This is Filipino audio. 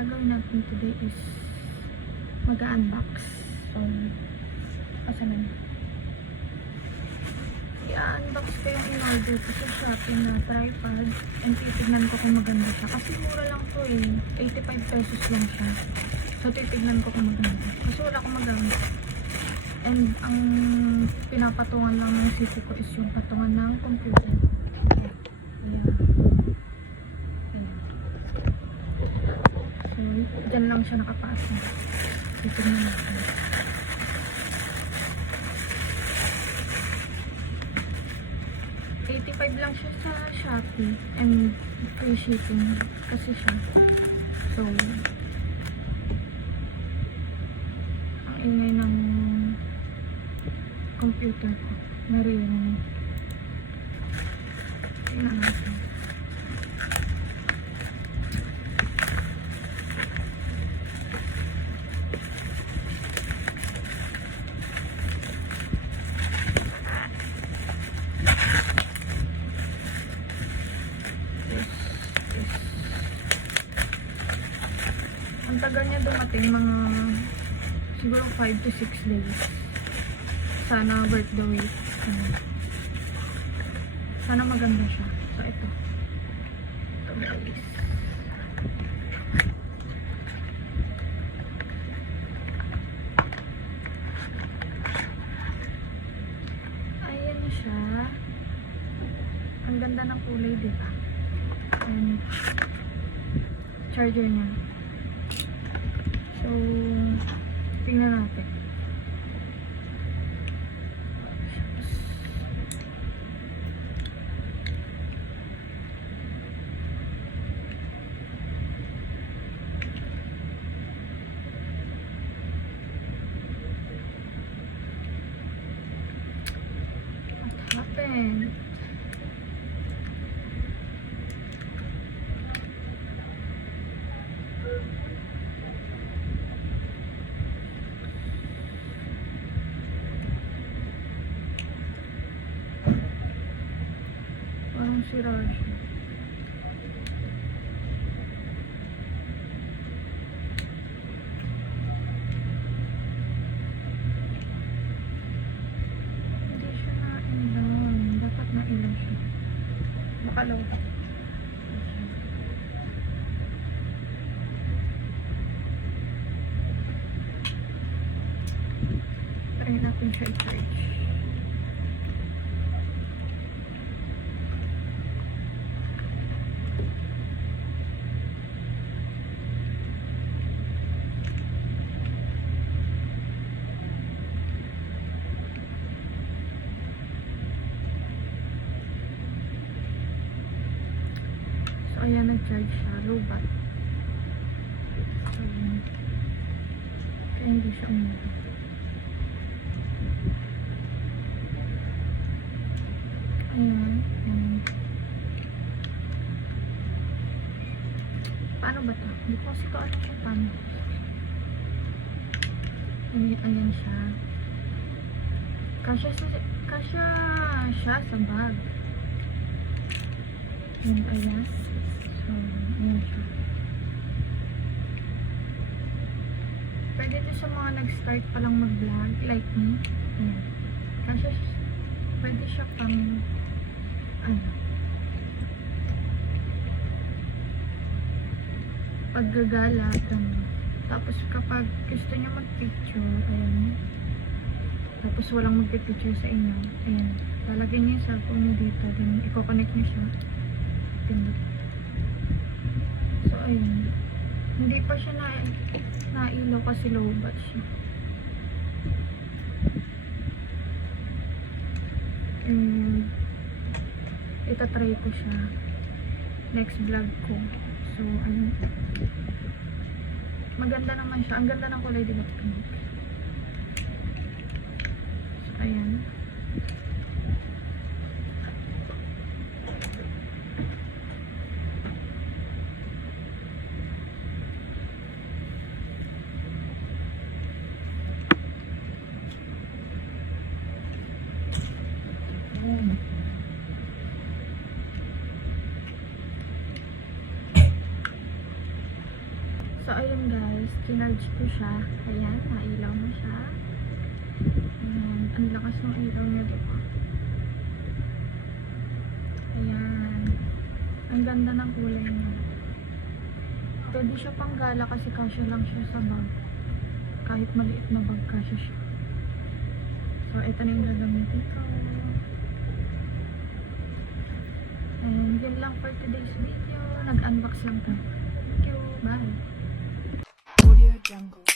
gagawin natin today is mag-unbox. So, asa na? I-unbox ko yung in-order ko sa Shopee na tripod and titignan ko kung maganda siya. Kasi mura lang to eh. 85 pesos lang siya. So, titignan ko kung maganda. Kasi wala akong magamit. And ang pinapatungan lang ng sisi ko is yung patungan ng computer. Ayan. So, dyan lang siya nakapasa. Titignan natin. $85 lang siya sa Shopee and free shipping kasi siya. So, ang ingay ng computer ko. Naririnig. Tingnan natin. Ang tagal niya dumating, mga siguro 5 to 6 days. Sana worth the wait. Sana maganda siya. So, ito. Ito guys. Ayan na siya. Ang ganda ng kulay, diba? And charger niya. So, tingnan natin. What happened? Parang sira siya. Hindi siya na-ilaw. Dapat na-ilaw siya. Makalaw. Try natin siya i-charge. So, ayan, nag-charge siya. Lubat. So, kaya hindi siya umuwi. Ayan. Paano ba ito? Hindi ko kasi ito alam kung paano. Ayan siya. Kasya siya sa bag. And ayan. So, ayan siya. Pwede ito sa mga nag-start pa lang mag-vlog, like me. Ayan. Kasya siya. Pwede siya pang paggagala. Tapos kapag gusto niya mag-picture, ayan. Tapos walang mag-picture sa inyo. Ayan. Lalagyan niya yung cellphone niyo dito. Then, i-connect niyo siya. Pindot. So, ayun. Hindi pa siya nailaw kasi low bat siya. And, itatry ko siya. Next vlog ko. So, ayun. Maganda naman siya. Ang ganda ng kulay, diba? Pink. So, ayan. So, Kinarge ko siya. Ayan, nailaw na siya. Ayan, ang lakas ng ilaw niya, diba? Ayan. Ang ganda ng kulay niya. Pwede siya pang gala kasi kasya lang siya sa bag. Kahit maliit na bag, kasya siya. So, ito na yung gagamitin ko. And yun lang for today's video. Nag-unbox lang tayo. Thank you. Bye. Audio Jungle.